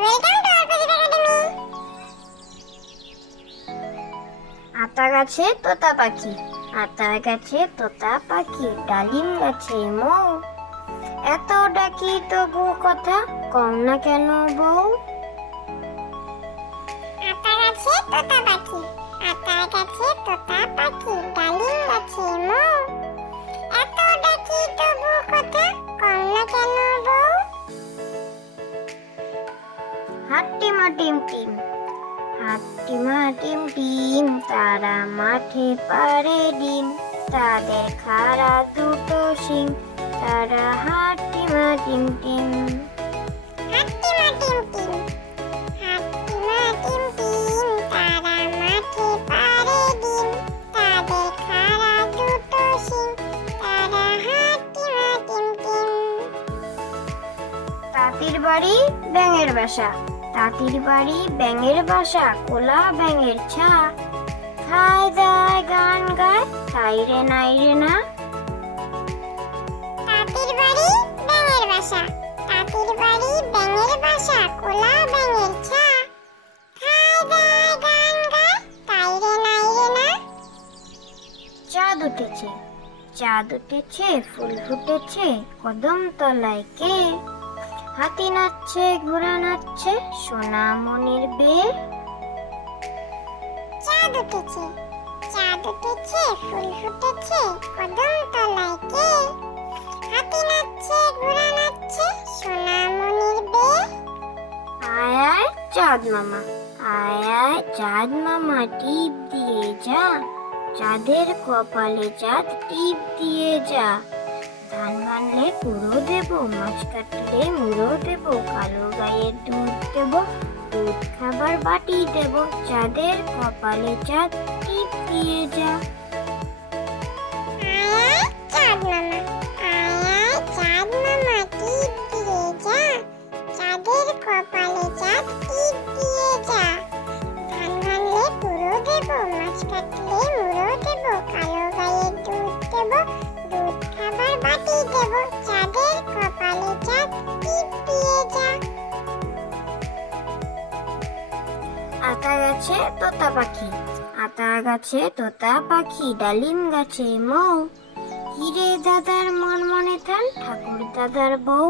Welcome to Arpajit academy. আতা গাছে তোতা পাখি, আতা গাছে তোতা পাখি, ডালিম গাছে মৌ। এত ডাকি তবু কথা কম না কেন বউ? আতা গাছে তোতা পাখি, আতা গাছে তোতা পাখি, ডালিম গাছে মৌ। এত ডাকি তবু কথা কম না কেন বউ? হাট্টিমা টিম টিম, হাট্টিমা টিম টিম, তারা মাঠে পাড়ে ডিম। তাদের খাড়া দুটো শিং, তারা হাট্টিমা টিম টিম। হাট্টিমা টিম টিম, হাট্টিমা টিম টিম, তারা মাঠে পাড়ে ডিম। তাদের খাড়া দুটো শিং, তারা হাট্টিমা টিম টিম। তাঁতির বাড়ি ব্যাঙের বাসা, তাঁতির বাড়ি ব্যাঙের বাসা, কোলা ব্যাঙের ছা। খায় দায় গান গায়, তাই রে নাই রে না। তাঁতির বাড়ি ব্যাঙের বাসা, তাঁতির বাড়ি ব্যাঙের বাসা, কোলা ব্যাঙের ছা। খায় দায় গান গায়, তাই রে নাই রে না। চাঁদ উঠেছে, চাঁদ উঠেছে, ফুল ফুটেছে, কদম তলায় কে? হাতি নাচছে, ঘোড়া নাচছে, সোনামণির বে। চাঁদ উঠেছে, চাঁদ উঠেছে, ফুল ফুটেছে, কদম তলায় কে? হাতি নাচছে, ঘোড়া নাচছে, সোনামণির বে। আয় আয় চাঁদ মামা, আয় আয় চাঁদ মামা, টিপ দিয়ে যা, চাঁদের কপালে চাঁদ টিপ দিয়ে যা। ধান ভানলে কুড়ো দেব, মাছ কাটলে মুড়ো দেব, কালো গায়ের দুধ দেব, দুধ খাবার বাটি দেব, চাঁদের কপালে চাঁদ টিপ দিয়ে যা। আয় আয় চাঁদ মামা, আয় আয় চাঁদ মামা, টিপ দিয়ে যা, চাঁদের কপালে চাঁদ টিপ দিয়ে যা। ধান ভানলে কুড়ো দেব, মাছ কাটলে মুড়ো দেব, কালো গায়ের দুধ দেব, দুধ খাবার বাটি দেব, চাঁদের কপালে চাঁদ টিপ দিয়ে যা। আতা গাছে তোতা পাখি, আতা গাছে তোতা পাখি, ডালিম গাছে মৌ। হিরে দাদার মন মনে থান, ঠাকুর দাদার বউ।